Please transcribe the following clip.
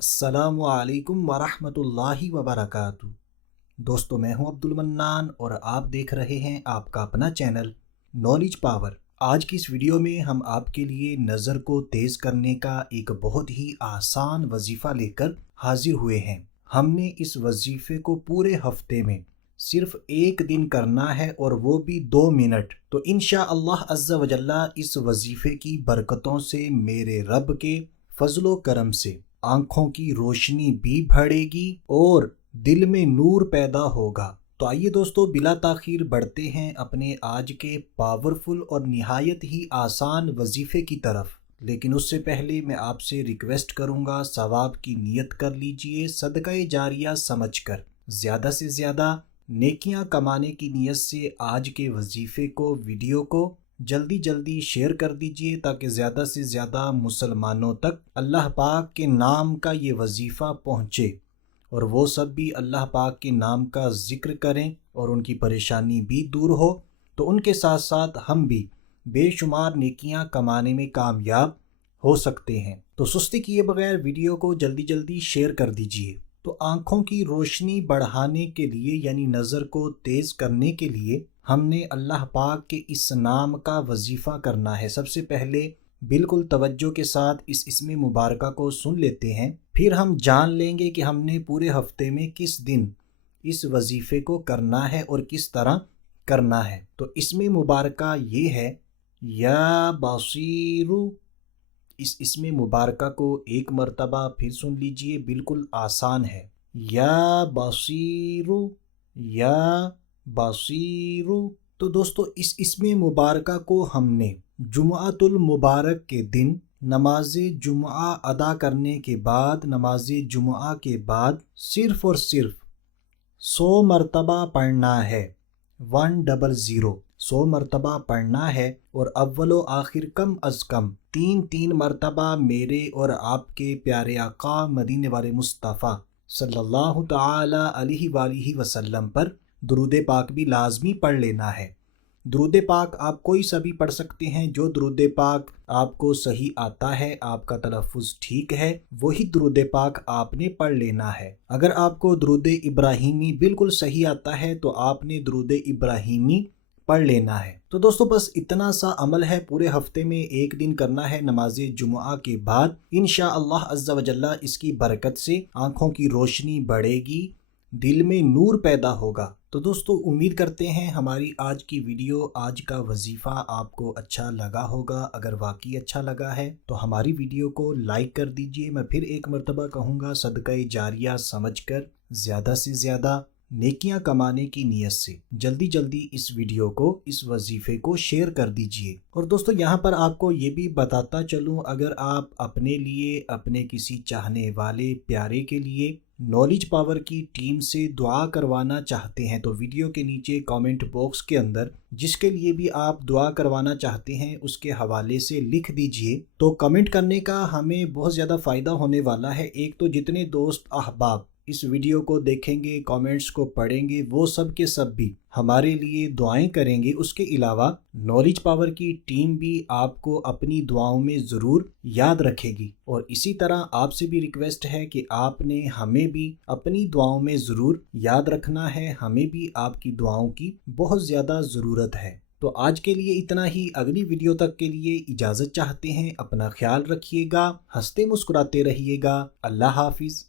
السلام علیکم ورحمۃ اللہ وبرکاتہ۔ دوستو میں ہوں عبدالمنان اور آپ دیکھ رہے ہیں آپ کا اپنا چینل نالج پاور۔ آج کی اس ویڈیو میں ہم آپ کے لیے نظر کو تیز کرنے کا ایک بہت ہی آسان وظیفہ لے کر حاضر ہوئے ہیں۔ ہم نے اس وظیفے کو پورے ہفتے میں صرف ایک دن کرنا ہے اور وہ بھی 2 منٹ۔ تو انشاءاللہ عز و جل اس وظیفے کی برکتوں سے میرے رب کے فضل و کرم سے آنکھوں کی روشنی بھی بڑھے گی اور دل میں نور پیدا ہوگا۔ تو آئیے دوستو بلا تاخیر بڑھتے ہیں اپنے آج کے پاورفل اور نہایت ہی آسان وظیفے کی طرف۔ لیکن اس سے پہلے میں آپ سے ریکویسٹ کروں گا ثواب کی نیت کر لیجئے صدقہ جاریہ سمجھ کر۔ زیادہ سے زیادہ نیکیاں کمانے کی نیت سے آج کے وظیفے کو ویڈیو کو جلدی شیئر کر دیجئے تاکہ زیادہ سے زیادہ مسلمانوں تک اللہ پاک کے نام کا یہ وظیفہ پہنچے اور وہ سب بھی اللہ پاک کے نام کا ذکر کریں اور ان کی پریشانی بھی دور ہو، تو ان کے ساتھ ساتھ ہم بھی بے شمار نیکیاں کمانے میں کامیاب ہو سکتے ہیں۔ تو سستی کیے بغیر ویڈیو کو جلدی شیئر کر دیجئے۔ تو آنکھوں کی روشنی بڑھانے کے لیے یعنی نظر کو تیز کرنے کے لیے ہم نے اللہ پاک کے اس نام کا وظیفہ کرنا ہے۔ سب سے پہلے بالکل توجہ کے ساتھ اس اسم مبارکہ کو سن لیتے ہیں، پھر ہم جان لیں گے کہ ہم نے پورے ہفتے میں کس دن اس وظیفے کو کرنا ہے اور کس طرح کرنا ہے۔ تو اسم مبارکہ یہ ہے یا بصیرو۔ اس اسم مبارکہ کو ایک مرتبہ پھر سن لیجئے، بالکل آسان ہے۔ یا بصیرو، یا بصیرو۔ تو دوستو اس اسم مبارکہ کو ہم نے جمعۃ المبارک کے دن نماز جمعہ ادا کرنے کے بعد صرف اور صرف 100 مرتبہ پڑھنا ہے۔ 100 مرتبہ پڑھنا ہے اور اول و آخر کم از کم 3 مرتبہ میرے اور آپ کے پیارے آقا مدینے والے مصطفیٰ صلی اللہ تعالی علیہ وآلہ وسلم پر درود پاک بھی لازمی پڑھ لینا ہے۔ درود پاک آپ کوئی سا بھی پڑھ سکتے ہیں، جو درود پاک آپ کو صحیح آتا ہے، آپ کا تلفظ ٹھیک ہے، وہی درود پاک آپ نے پڑھ لینا ہے۔ اگر آپ کو درود ابراہیمی بالکل صحیح آتا ہے تو آپ نے درود ابراہیمی پڑھ لینا ہے۔ تو دوستو بس اتنا سا عمل ہے، پورے ہفتے میں ایک دن کرنا ہے نماز جمعہ کے بعد۔ انشاءاللہ عز و جل اس کی برکت سے آنکھوں کی روشنی بڑھے گی، دل میں نور پیدا ہوگا۔ تو دوستو امید کرتے ہیں ہماری آج کی ویڈیو، آج کا وظیفہ آپ کو اچھا لگا ہوگا۔ اگر واقعی اچھا لگا ہے تو ہماری ویڈیو کو لائک کر دیجئے۔ میں پھر ایک مرتبہ کہوں گا صدقہ جاریہ سمجھ کر زیادہ سے زیادہ نیکیاں کمانے کی نیت سے جلدی اس ویڈیو کو، اس وظیفے کو شیئر کر دیجئے۔ اور دوستو یہاں پر آپ کو یہ بھی بتاتا چلوں، اگر آپ اپنے لیے، اپنے کسی چاہنے والے پیارے کے لیے نالج پاور کی ٹیم سے دعا کروانا چاہتے ہیں تو ویڈیو کے نیچے کامنٹ باکس کے اندر جس کے لیے بھی آپ دعا کروانا چاہتے ہیں اس کے حوالے سے لکھ دیجئے۔ تو کمنٹ کرنے کا ہمیں بہت زیادہ فائدہ ہونے والا ہے۔ ایک تو جتنے دوست احباب اس ویڈیو کو دیکھیں گے، کامنٹس کو پڑھیں گے، وہ سب کے سب بھی ہمارے لیے دعائیں کریں گے۔ اس کے علاوہ نالج پاور کی ٹیم بھی آپ کو اپنی دعاؤں میں ضرور یاد رکھے گی، اور اسی طرح آپ سے بھی ریکویسٹ ہے کہ آپ نے ہمیں بھی اپنی دعاؤں میں ضرور یاد رکھنا ہے۔ ہمیں بھی آپ کی دعاؤں کی بہت زیادہ ضرورت ہے۔ تو آج کے لیے اتنا ہی، اگلی ویڈیو تک کے لیے اجازت چاہتے ہیں۔ اپنا خیال رکھیے گا، ہنستے مسکراتے رہیے گا۔ اللہ حافظ۔